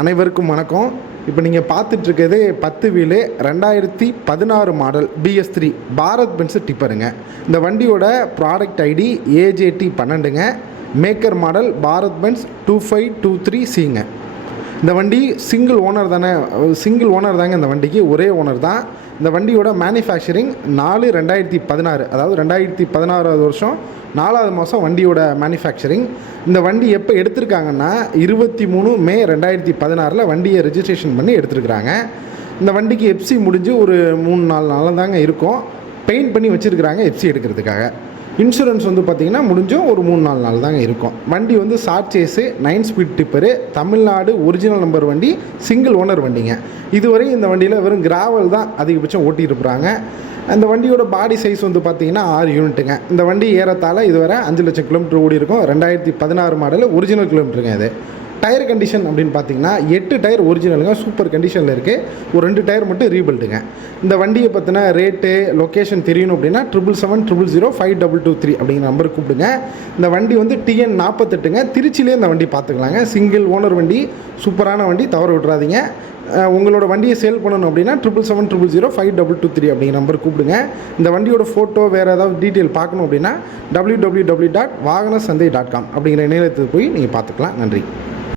அனைவருக்கும் வணக்கம். இப்போ நீங்கள் பார்த்துட்ருக்கிறது 10 wheel 2016 model BS3 Bharat Benz டிப்பருங்க. இந்த வண்டியோட ப்ராடக்ட் ஐடி AJT 12ங்க. மேக்கர் மாடல் பாரத் பென்ஸ் 2523Cங்க. இந்த வண்டி சிங்கிள் ஓனர் தாங்க. இந்த வண்டிக்கு ஒரே ஓனர் தான். இந்த வண்டியோட மேனுஃபேக்சரிங் 4/2016, அதாவது 2016 வருஷம் 4வது மாதம் வண்டியோட மேனுஃபேக்சரிங். இந்த வண்டி எப்போ எடுத்திருக்காங்கன்னா 23 மே 2016 வண்டியை ரெஜிஸ்ட்ரேஷன் பண்ணி எடுத்துருக்குறாங்க. இந்த வண்டிக்கு எஃப்சி முடிஞ்சு ஒரு 3-4 நாள் தாங்க இருக்கும். பெயிண்ட் பண்ணி வச்சுருக்குறாங்க எஃப்சி எடுக்கிறதுக்காக. இன்சூரன்ஸ் பார்த்திங்கன்னா முடிஞ்சும் ஒரு 3-4 நாள் தாங்க இருக்கும். வண்டி short chase 9 speed tipper, Tamil Nadu original number வண்டி, சிங்கிள் ஓனர் வண்டிங்க. இதுவரை இந்த வண்டியில் வெறும் கிராவல் தான் அதிகபட்சம் ஓட்டியிருப்பாங்க. அந்த வண்டியோட பாடி சைஸ் பார்த்திங்கன்னா 6 யூனிட்டுங்க. இந்த வண்டி ஏறத்தாழ இதுவரை 5 லட்சம் கிலோமீட்டர் ஓடி இருக்கும். 2016 மாடல் ஒரிஜினல் கிலோமீட்டருங்க. இது டயர் கண்டிஷன் அப்படின்னு பார்த்தீங்கன்னா 8 டயர் ஒரிஜினலுங்க, சூப்பர் கண்டிஷனில் இருக்குது. ஒரு 2 டயர் மட்டும் ரீபில்டுங்க. இந்த வண்டியை பற்றின ரேட்டு லொக்கேஷன் தெரியணும் அப்படின்னா 777-005-223 அப்படிங்கிற நம்பருக்கு கூப்பிடுங்க. இந்த வண்டி TN 48ங்க. திருச்சியிலே இந்த வண்டி பார்த்துக்கலாங்க. சிங்கிள் ஓனர் வண்டி, சூப்பரான வண்டி, தவற விட்றாதீங்க. உங்களோட வண்டியை சேல் பண்ணணும் அப்படின்னா 777-005-223 அப்படிங்கிற நம்பர் கூப்பிடுங்க. இந்த வண்டியோட ஃபோட்டோ வேறு ஏதாவது டீட்டெயில் பார்க்கணும் அப்படின்னா www.vaganasandai.com அப்படிங்கிற இணையத்துக்கு போய் நீங்கள் பார்த்துக்கலாம். நன்றி.